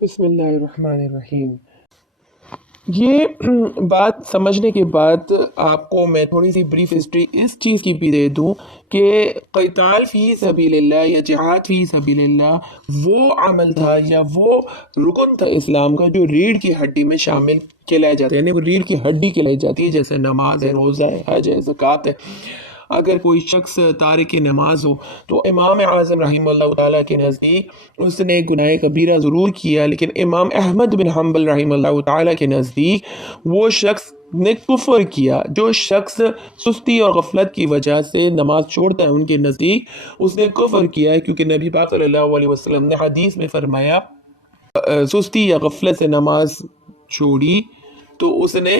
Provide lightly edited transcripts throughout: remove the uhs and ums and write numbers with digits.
بسم اللہ الرحمن الرحیم۔ یہ بات سمجھنے کے بعد آپ کو میں تھوڑی سی بریف ہسٹری اس چیز کی بھی دے دوں کہ قتال فی سبیل اللہ یا جہاد فی سبیل اللہ وہ عمل تھا یا وہ رکن تھا اسلام کا جو ریڑھ کی ہڈی میں شامل کہلائے جاتے ہیں، یعنی وہ ریڑھ کی ہڈی کہلائی جاتی ہے، جیسے نماز ہے، روزہ ہے، حج ہے، زکوٰۃ ہے۔ اگر کوئی شخص تارک نماز ہو تو امام اعظم رحمہ اللہ تعالیٰ کے نزدیک اس نے گناہ کبیرہ ضرور کیا، لیکن امام احمد بن حنبل رحمہ اللہ تعالیٰ کے نزدیک وہ شخص نے کفر کیا۔ جو شخص سستی اور غفلت کی وجہ سے نماز چھوڑتا ہے ان کے نزدیک اس نے کفر کیا ہے، کیونکہ نبی پاک صلی اللہ علیہ وسلم نے حدیث میں فرمایا سستی یا غفلت سے نماز چھوڑی تو اس نے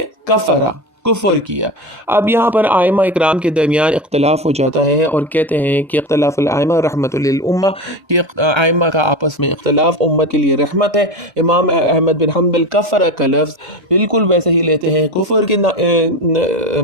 کفر کیا۔ اب یہاں پر ائمہ اکرام کے درمیان اختلاف ہو جاتا ہے اور کہتے ہیں کہ اختلاف الائمہ رحمت للامہ، کہ ائمہ کا آپس میں اختلاف امت کے لیے رحمت ہے۔ امام احمد بن حنبل کفر کا لفظ بالکل ویسے ہی لیتے ہیں کفر کے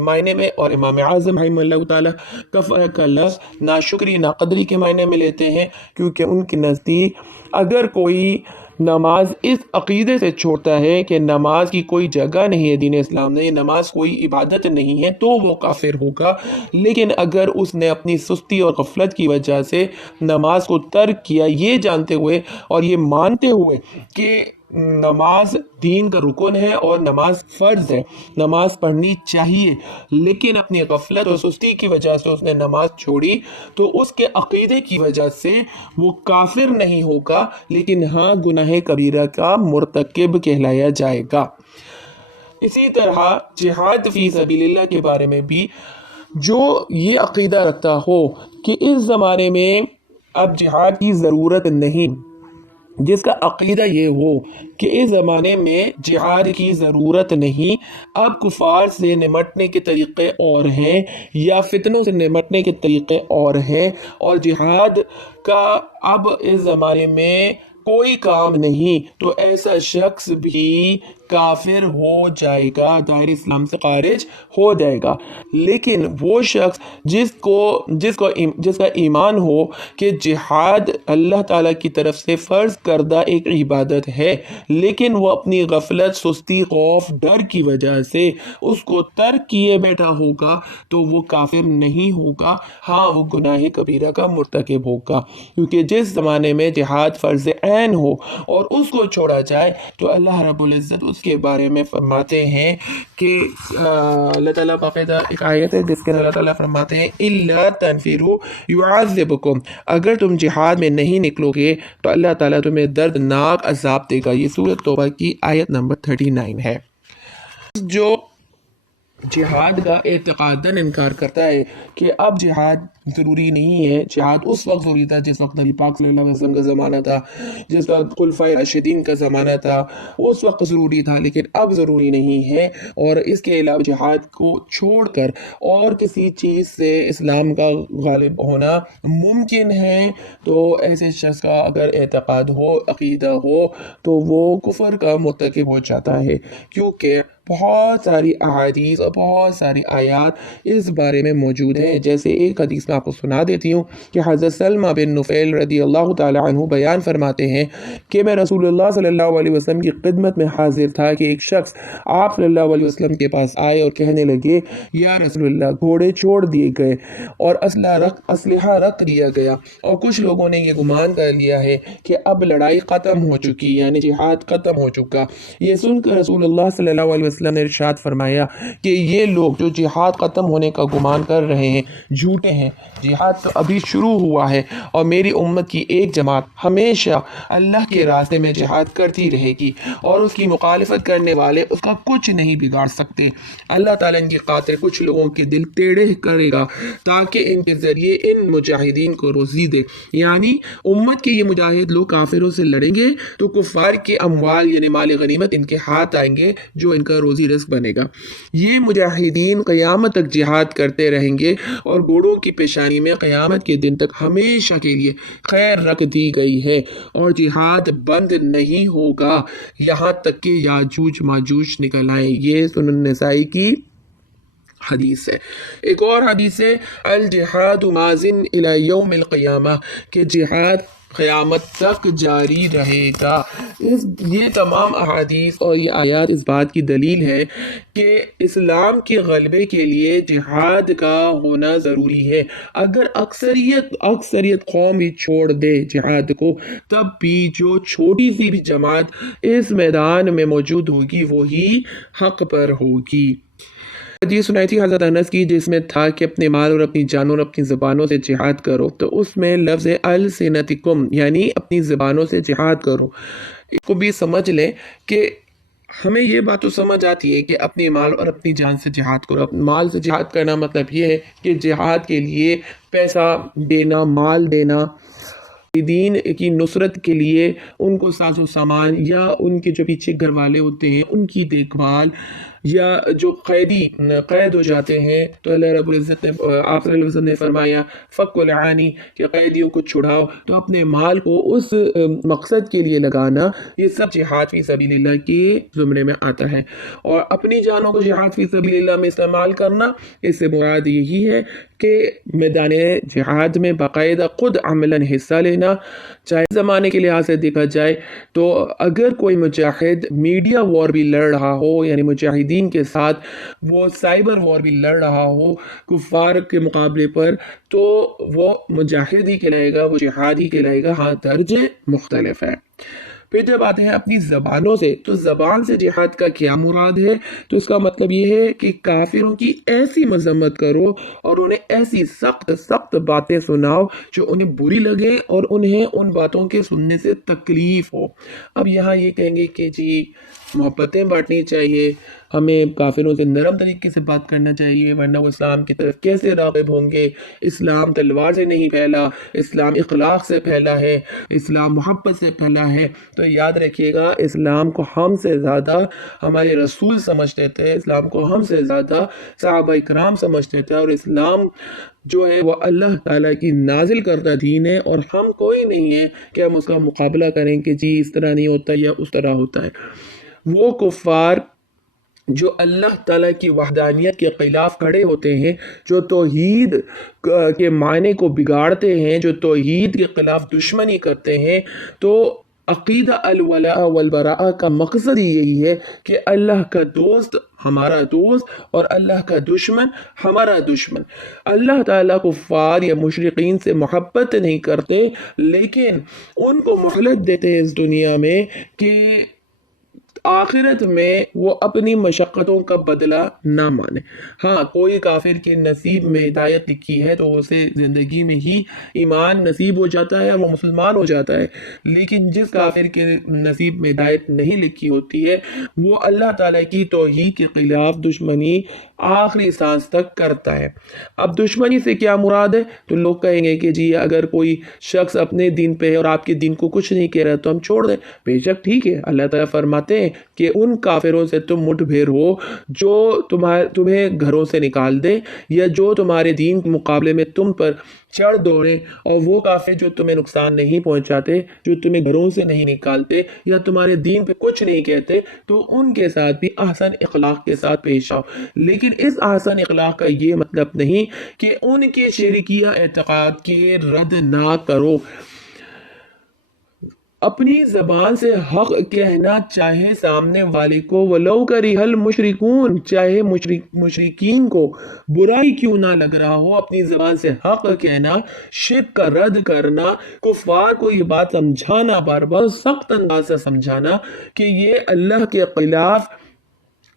معنی میں، اور امام اعظم رحمہ اللہ تعالیٰ کفر کا لفظ ناشکری ناقدری کے معنی میں لیتے ہیں، کیونکہ ان کے نزدیک اگر کوئی نماز اس عقیدے سے چھوڑتا ہے کہ نماز کی کوئی جگہ نہیں ہے دین اسلام میں، نماز کوئی عبادت نہیں ہے، تو وہ کافر ہوگا۔ لیکن اگر اس نے اپنی سستی اور غفلت کی وجہ سے نماز کو ترک کیا، یہ جانتے ہوئے اور یہ مانتے ہوئے کہ نماز دین کا رکن ہے اور نماز فرض ہے، نماز پڑھنی چاہیے، لیکن اپنی غفلت اور سستی کی وجہ سے اس نے نماز چھوڑی، تو اس کے عقیدے کی وجہ سے وہ کافر نہیں ہوگا، لیکن ہاں گناہ کبیرہ کا مرتکب کہلایا جائے گا۔ اسی طرح جہاد فی سبیل اللہ کے بارے میں بھی جو یہ عقیدہ رکھتا ہو کہ اس زمانے میں اب جہاد کی ضرورت نہیں، جس کا عقیدہ یہ ہو کہ اس زمانے میں جہاد کی ضرورت نہیں، اب کفار سے نمٹنے کے طریقے اور ہیں یا فتنوں سے نمٹنے کے طریقے اور ہیں، اور جہاد کا اب اس زمانے میں کوئی کام نہیں، تو ایسا شخص بھی کافر ہو جائے گا، دائرہ اسلام سے خارج ہو جائے گا۔ لیکن وہ شخص جس کا ایمان ہو کہ جہاد اللہ تعالیٰ کی طرف سے فرض کردہ ایک عبادت ہے، لیکن وہ اپنی غفلت، سستی، خوف، ڈر کی وجہ سے اس کو ترک کیے بیٹھا ہوگا، تو وہ کافر نہیں ہوگا، ہاں وہ گناہ کبیرہ کا مرتکب ہوگا۔ کیونکہ جس زمانے میں جہاد فرض عین ہو اور اس کو چھوڑا جائے تو اللہ رب العزت اس کے بارے میں فرماتے ہیں کہ اللہ تعالیٰ باقاعدہ ایک آیت ہے جس کے اللہ تعالیٰ فرماتے ہیں اِلَّا تَنْفِرُوا يُعَذِّبْكُمْ، اگر تم جہاد میں نہیں نکلو گے تو اللہ تعالیٰ تمہیں دردناک عذاب دے گا۔ یہ سورۃ توبہ کی آیت نمبر 39 ہے۔ جو جہاد کا اعتقاداً انکار کرتا ہے کہ اب جہاد ضروری نہیں ہے، جہاد اس وقت ضروری تھا جس وقت نبی پاک صلی اللہ علیہ وسلم کا زمانہ تھا، جس وقت خلفائے راشدین کا زمانہ تھا، اس وقت ضروری تھا، لیکن اب ضروری نہیں ہے، اور اس کے علاوہ جہاد کو چھوڑ کر اور کسی چیز سے اسلام کا غالب ہونا ممکن ہے، تو ایسے شخص کا اگر اعتقاد ہو، عقیدہ ہو، تو وہ کفر کا مرتکب ہو جاتا ہے، کیونکہ بہت ساری احادیث اور بہت ساری آیات اس بارے میں موجود ہیں۔ جیسے ایک حدیث میں آپ کو سنا دیتی ہوں کہ حضرت سلمہ بن نفیل رضی اللہ تعالی عنہ بیان فرماتے ہیں کہ میں رسول اللہ صلی اللہ علیہ وسلم کی خدمت میں حاضر تھا کہ ایک شخص آپ صلی اللہ علیہ وسلم کے پاس آئے اور کہنے لگے یا رسول اللہ، گھوڑے چھوڑ دیے گئے اور اسلحہ رکھ دیا گیا، اور کچھ لوگوں نے یہ گمان کر لیا ہے کہ اب لڑائی ختم ہو چکی، یعنی جہاد ختم ہو چکا۔ یہ سن کر رسول اللہ صلی اللہ علیہ وسلم نے ارشاد فرمایا کہ یہ لوگ جو جہاد ختم ہونے کا گمان کر رہے ہیں جھوٹے ہیں، جہاد تو ابھی شروع ہوا ہے، اور میری امت کی ایک جماعت ہمیشہ اللہ کے راستے میں جہاد کرتی رہے گی، اور اس کی مخالفت کرنے والے اس کا کچھ نہیں بگاڑ سکتے۔ اللہ تعالیٰ ان کی خاطر کچھ لوگوں کے دل ٹیڑھے کرے گا تاکہ ان کے ذریعے ان مجاہدین کو روزی دے، یعنی امت کے یہ مجاہد لوگ کافروں سے لڑیں گے تو کفار کے اموال یعنی مال غنیمت ان کے ہاتھ آئیں گے، جو ان کا روزی رزق بنے گا۔ یہ مجاہدین قیامت تک جہاد کرتے رہیں گے، اور گھوڑوں کی پیشانی میں قیامت کے دن تک ہمیشہ کے لیے خیر رکھ دی گئی ہے، اور جہاد بند نہیں ہوگا یہاں تک کہ یاجوج ماجوج نکل آئیں۔ یہ سنن نسائی کی حدیث ہے۔ ایک اور حدیث ہے الجہاد ماضٍ الی یوم القیامہ، کہ جہاد قیامت تک جاری رہے گا۔ یہ تمام احادیث اور یہ آیات اس بات کی دلیل ہے کہ اسلام کے غلبے کے لیے جہاد کا ہونا ضروری ہے۔ اگر اکثریت قوم بھی چھوڑ دے جہاد کو، تب بھی جو چھوٹی سی بھی جماعت اس میدان میں موجود ہوگی وہی حق پر ہوگی۔ حدیث سنائی تھی حضرت انس کی، جس میں تھا کہ اپنے مال اور اپنی جانوں اور اپنی زبانوں سے جہاد کرو، تو اس میں لفظ السنتکم یعنی اپنی زبانوں سے جہاد کرو۔ اس کو بھی سمجھ لیں کہ ہمیں یہ بات تو سمجھ آتی ہے کہ اپنی مال اور اپنی جان سے جہاد کرو۔ مال سے جہاد کرنا مطلب یہ ہے کہ جہاد کے لیے پیسہ دینا، مال دینا، دین کی نصرت کے لیے ان کو ساز و سامان یا ان کے جو پیچھے گھر والے ہوتے ہیں ان کی دیکھ بھال، یا جو قید ہو جاتے ہیں تو اللہ رب العزت نے آپ صلی اللہ علیہ وسلم نے فرمایا فک العانی کہ قیدیوں کو چھڑاؤ، تو اپنے مال کو اس مقصد کے لیے لگانا، یہ سب جہاد فی سبیل اللہ کے زمرے میں آتا ہے۔ اور اپنی جانوں کو جہاد فی سبیل اللہ میں استعمال کرنا، اس سے مراد یہی ہے کہ میدان جہاد میں باقاعدہ خود عملاً حصہ لینا۔ چاہے زمانے کے لحاظ سے دیکھا جائے تو اگر کوئی مجاہد میڈیا وار بھی لڑ رہا ہو، یعنی مجاہدین کے ساتھ وہ سائبر وار بھی لڑ رہا ہو کفار کے مقابلے پر، تو وہ مجاہد ہی کہلائے گا، وہ جہاد ہی کہلائے گا۔ ہاں درجے مختلف ہیں۔ پھر جب آتے ہیں اپنی زبانوں سے، تو زبان سے جہاد کا کیا مراد ہے؟ تو اس کا مطلب یہ ہے کہ کافروں کی ایسی مذمت کرو اور انہیں ایسی سخت باتیں سناؤ جو انہیں بری لگے اور انہیں ان باتوں کے سننے سے تکلیف ہو۔ اب یہاں یہ کہیں گے کہ جی محبتیں بانٹنی چاہیے، ہمیں کافروں سے نرم طریقے سے بات کرنا چاہیے، ورنہ وہ اسلام کی طرف کیسے راغب ہوں گے؟ اسلام تلوار سے نہیں پھیلا، اسلام اخلاق سے پھیلا ہے، اسلام محبت سے پھیلا ہے۔ تو یاد رکھیے گا، اسلام کو ہم سے زیادہ ہمارے رسول سمجھتے تھے، اسلام کو ہم سے زیادہ صحابہ اکرام سمجھتے تھے، اور اسلام جو ہے وہ اللہ تعالیٰ کی نازل کردہ دین ہے، اور ہم کوئی نہیں ہے کہ ہم اس کا مقابلہ کریں کہ جی اس طرح نہیں ہوتا یا اس طرح ہوتا ہے۔ وہ کفار جو اللہ تعالیٰ کی وحدانیت کے خلاف کھڑے ہوتے ہیں، جو توحید کے معنی کو بگاڑتے ہیں، جو توحید کے خلاف دشمنی کرتے ہیں، تو عقیدہ الولاء والبراء کا مقصد ہی یہی ہے کہ اللہ کا دوست ہمارا دوست اور اللہ کا دشمن ہمارا دشمن۔ اللہ تعالیٰ کفار یا مشرقین سے محبت نہیں کرتے، لیکن ان کو مہلت دیتے ہیں اس دنیا میں کہ آخرت میں وہ اپنی مشقتوں کا بدلہ نہ مانے۔ ہاں کوئی کافر کے نصیب میں ہدایت لکھی ہے تو اسے زندگی میں ہی ایمان نصیب ہو جاتا ہے، وہ مسلمان ہو جاتا ہے، لیکن جس کافر کے نصیب میں ہدایت نہیں لکھی ہوتی ہے وہ اللہ تعالیٰ کی توحید کے خلاف دشمنی آخری سانس تک کرتا ہے۔ اب دشمنی سے کیا مراد ہے؟ تو لوگ کہیں گے کہ جی اگر کوئی شخص اپنے دین پہ ہے اور آپ کے دین کو کچھ نہیں کہہ رہا تو ہم چھوڑ دیں۔ بے شک ٹھیک ہے، اللہ تعالیٰ فرماتے ہیں کہ ان کافروں سے تم مٹھ بھیر ہو جو تمہیں گھروں سے نکال دے، یا جو تمہارے دین کے مقابلے میں تم پر چڑھ دوڑے، اور وہ کافر جو تمہیں نقصان نہیں پہنچاتے، جو تمہیں گھروں سے نہیں نکالتے یا تمہارے دین پہ کچھ نہیں کہتے، تو ان کے ساتھ بھی احسن اخلاق کے ساتھ پیش آؤ۔ لیکن اس احسن اخلاق کا یہ مطلب نہیں کہ ان کے شرکیہ اعتقاد کے رد نہ کرو۔ اپنی زبان سے حق کہنا چاہے سامنے والے کو ولو کرہ المشرکون، چاہے مشرکین کو برائی کیوں نہ لگ رہا ہو، اپنی زبان سے حق کہنا، شرک کا رد کرنا، کفار کو یہ بات سمجھانا، بار بار سخت انداز سے سمجھانا کہ یہ اللہ کے خلاف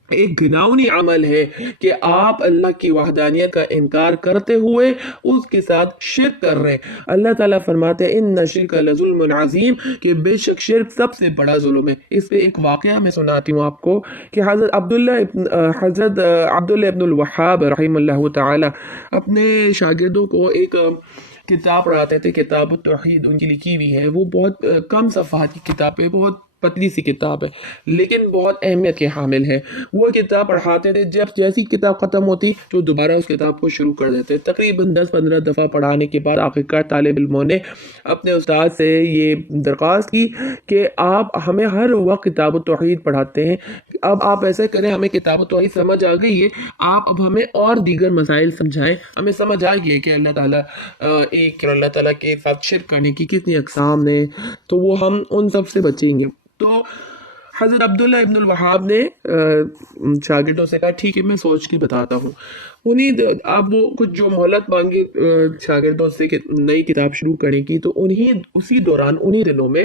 ایک گھناؤنی عمل ہے کہ آپ اللہ کی وحدانیت کا انکار کرتے ہوئے اس کے ساتھ شرک کر رہے ہیں۔ اللہ تعالیٰ فرماتے ہیں ان الشرک لظلم عظیم، کہ بے شک شرک سب سے بڑا ظلم ہے۔ اس پہ ایک واقعہ میں سناتی ہوں آپ کو کہ حضرت عبداللہ ابن الوہاب رحمہ اللہ تعالی اپنے شاگردوں کو ایک کتاب پڑھاتے تھے، کتاب التوحید ان کی لکھی ہوئی ہے، وہ بہت کم صفحات کی کتاب ہے، بہت پتلی سی کتاب ہے لیکن بہت اہمیت کے حامل ہے. وہ کتاب پڑھاتے تھے، جب جیسی کتاب ختم ہوتی تو دوبارہ اس کتاب کو شروع کر دیتے. تقریباً 10-15 دفعہ پڑھانے کے بعد آخرکار طالب علموں نے اپنے استاد سے یہ درخواست کی کہ آپ ہمیں ہر وقت کتاب التوحید پڑھاتے ہیں، اب آپ ایسا کریں، ہمیں کتاب التوحید سمجھ آ گئی ہے، آپ اب ہمیں اور دیگر مسائل سمجھائیں. ہمیں سمجھ آ گئی ہے کہ اللہ تعالیٰ ایک اور اللہ تعالیٰ کے ساتھ شرک کرنے کی کتنی اقسام نے، تو وہ ہم ان سب سے بچیں گے. تو حضرت عبداللہ ابن الوہاب نے شاگردوں سے کہا ٹھیک ہے میں سوچ کے بتاتا ہوں. اب وہ کچھ جو مہلت مانگے شاگردوں سے کہ نئی کتاب شروع کرنے کی، تو اسی دوران انہی دنوں میں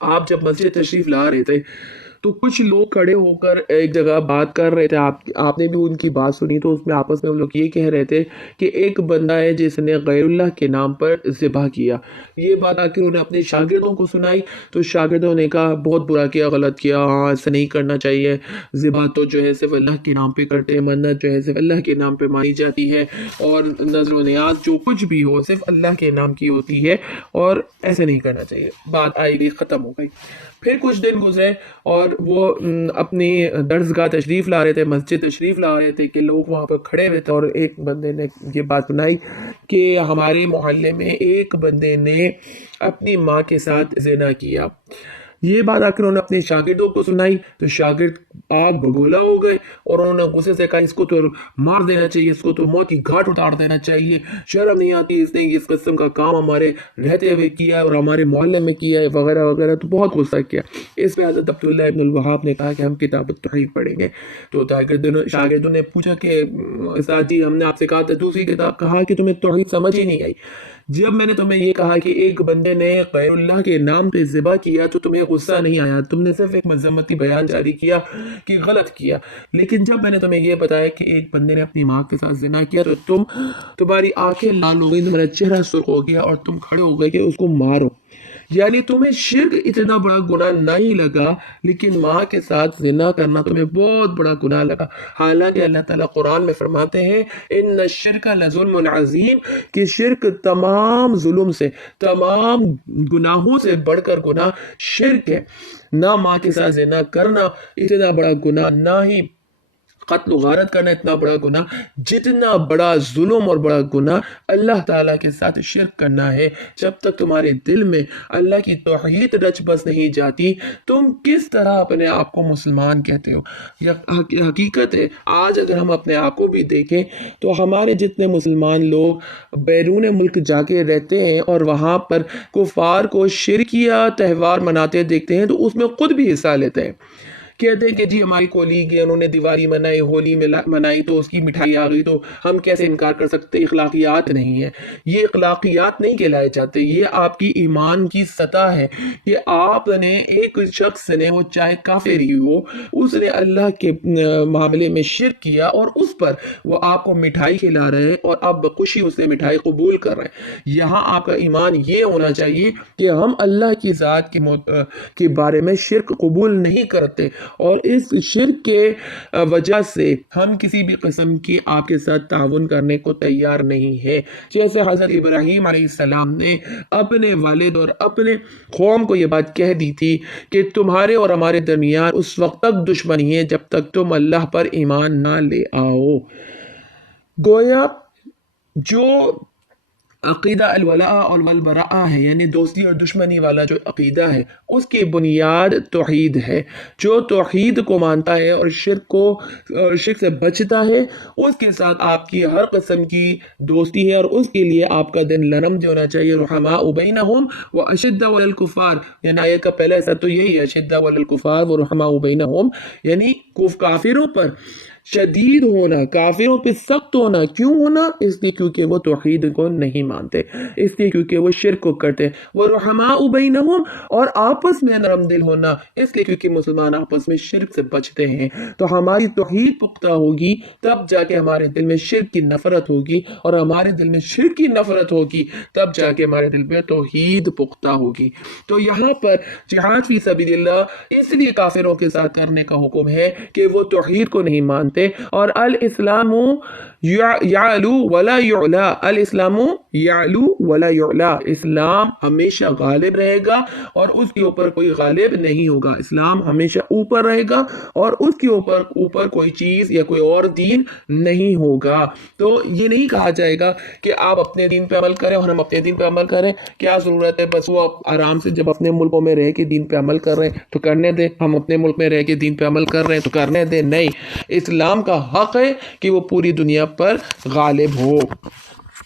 آپ جب مسجد تشریف لا رہے تھے تو کچھ لوگ کھڑے ہو کر ایک جگہ بات کر رہے تھے. آپ نے بھی ان کی بات سنی. تو اس میں آپس میں ہم لوگ یہ کہہ رہے تھے کہ ایک بندہ ہے جس نے غیر اللہ کے نام پر ذبح کیا. یہ بات آ کے انہوں نے اپنے شاگردوں کو سنائی تو شاگردوں نے کہا بہت برا کیا، غلط کیا، ہاں ایسا نہیں کرنا چاہیے، ذبح تو جو ہے صرف اللہ کے نام پہ کرتے ہیں، منت جو ہے صرف اللہ کے نام پہ مانی جاتی ہے، اور نذر و نیاز جو کچھ بھی ہو صرف اللہ کے نام کی ہوتی ہے اور ایسے نہیں کرنا چاہیے. بات آئی گئی، ختم ہو گئی. پھر کچھ دن گزرے اور وہ اپنی درسگاہ تشریف لا رہے تھے، مسجد تشریف لا رہے تھے کہ لوگ وہاں پر کھڑے ہوئے تھے، اور ایک بندے نے یہ بات سنائی کہ ہمارے محلے میں ایک بندے نے اپنی ماں کے ساتھ زنا کیا. یہ بات آ کر انہوں نے اپنے شاگردوں کو سنائی تو شاگرد آگ بگولا ہو گئے اور انہوں نے غصے سے کہا اس کو تو مار دینا چاہیے، اس کو تو موت کی گھاٹ اتار دینا چاہیے، شرم نہیں آتی اس نے اس قسم کا کام ہمارے رہتے ہوئے کیا ہے اور ہمارے محلے میں کیا ہے وغیرہ وغیرہ. تو بہت غصہ کیا. اس پہ حضرت عبداللہ ابن الوہاب نے کہا کہ ہم کتاب التوحید پڑھیں گے. تو شاگردوں نے پوچھا کہ استاد جی ہم نے آپ سے کہا تھا دوسری کتاب، کہا کہ تمہیں توحید سمجھ ہی نہیں آئی. جب میں نے تمہیں یہ کہا کہ ایک بندے نے غیر اللہ کے نام پہ ذبح کیا تو تمہیں غصہ نہیں آیا، تم نے صرف ایک مذمتی بیان جاری کیا کہ غلط کیا. لیکن جب میں نے تمہیں یہ بتایا کہ ایک بندے نے اپنی ماں کے ساتھ زنا کیا تو تمہاری آنکھیں لال ہو گئی، تمہارا چہرہ سرخ ہو گیا اور تم کھڑے ہو گئے کہ اس کو مارو. یعنی تمہیں شرک اتنا بڑا گناہ نہیں لگا، لیکن ماں کے ساتھ زنا کرنا تمہیں بہت بڑا گناہ لگا. حالانکہ اللہ تعالیٰ قرآن میں فرماتے ہیں ان الشرک لظلم عظیم، کہ شرک تمام ظلم سے، تمام گناہوں سے بڑھ کر گناہ شرک ہے. نہ ماں کے ساتھ زنا کرنا اتنا بڑا گناہ، نہ ہی قتل و غارت کرنا اتنا بڑا گناہ، جتنا بڑا ظلم اور بڑا گناہ اللہ تعالیٰ کے ساتھ شرک کرنا ہے. جب تک تمہارے دل میں اللہ کی توحید رچ بس نہیں جاتی تم کس طرح اپنے آپ کو مسلمان کہتے ہو. حقیقت ہے آج اگر ہم اپنے آپ کو بھی دیکھیں تو ہمارے جتنے مسلمان لوگ بیرون ملک جا کے رہتے ہیں اور وہاں پر کفار کو شرکیہ تہوار مناتے دیکھتے ہیں تو اس میں خود بھی حصہ لیتے ہیں. کہتے ہیں کہ جی ہماری کولیگ ہے، انہوں نے دیوالی منائی، ہولی منائی تو اس کی مٹھائی آ گئی تو ہم کیسے انکار کر سکتے. اخلاقیات نہیں ہے، یہ اخلاقیات نہیں کہلائے جاتے، یہ آپ کی ایمان کی سطح ہے کہ آپ نے ایک شخص نے، وہ چاہے کافر ہی ہو، اس نے اللہ کے معاملے میں شرک کیا اور اس پر وہ آپ کو مٹھائی کھلا رہے ہیں اور آپ بخوشی اس سے مٹھائی قبول کر رہے ہیں. یہاں آپ کا ایمان یہ ہونا چاہیے کہ ہم اللہ کی ذات کے بارے میں شرک قبول نہیں کرتے، اور اس شرک کے وجہ سے ہم کسی بھی قسم کی آپ کے ساتھ تعاون کرنے کو تیار نہیں ہے. جیسے حضرت ابراہیم علیہ السلام نے اپنے والد اور اپنے قوم کو یہ بات کہہ دی تھی کہ تمہارے اور ہمارے درمیان اس وقت تک دشمنی ہے جب تک تم اللہ پر ایمان نہ لے آؤ. گویا جو عقیدہ الولاء والبراء ہے، یعنی دوستی اور دشمنی والا جو عقیدہ ہے، اس کی بنیاد توحید ہے. جو توحید کو مانتا ہے اور شرک سے بچتا ہے، اس کے ساتھ آپ کی ہر قسم کی دوستی ہے اور اس کے لیے آپ کا دل نرم جو ہونا چاہیے. رحماء بینہم واشداء علی الکفار، یعنی آیت کا پہلا حصہ تو یہی ہے، اشداء علی الکفار ورحماء بینہم، یعنی کافروں پر شدید ہونا، کافروں پہ سخت ہونا. کیوں ہونا؟ اس لیے کیونکہ وہ توحید کو نہیں مانتے، اس لیے کیونکہ وہ شرک کو کرتے. وَرُحَمَاءُ بَيْنَهُمْ، اور آپس میں نرم دل ہونا، اس لیے کیونکہ مسلمان آپس میں شرک سے بچتے ہیں. تو ہماری توحید پختہ ہوگی تب جا کے ہمارے دل میں شرک کی نفرت ہوگی، اور ہمارے دل میں شرک کی نفرت ہوگی تب جا کے ہمارے دل میں توحید پختہ ہوگی. تو یہاں پر جہاد فی سبیل اللہ اس لیے کافروں کے ساتھ کرنے کا حکم ہے کہ وہ توحید کو نہیں مانتے، ہوتے، اور الاسلام یعلو ولا یعلا، الاسلام یعلو ولا یعلا، اسلام ہمیشہ غالب رہے گا اور اس کے اوپر کوئی غالب نہیں ہوگا، اسلام ہمیشہ اوپر رہے گا اور اس کے اوپر کوئی چیز یا کوئی اور دین نہیں ہوگا۔ تو یہ نہیں کہا جائے گا کہ آپ اپنے دین پہ عمل کریں اور ہم اپنے دین پہ عمل کریں، کیا ضرورت ہے، بس وہ آرام سے جب اپنے ملکوں میں رہ کے دین پہ عمل کر رہے ہیں تو کرنے دیں، ہم اپنے ملک میں رہ کے دین پہ عمل کر رہے ہیں تو کرنے دیں۔ نہیں، اسلام کا حق ہے کہ وہ پوری دنیا پر غالب ہو۔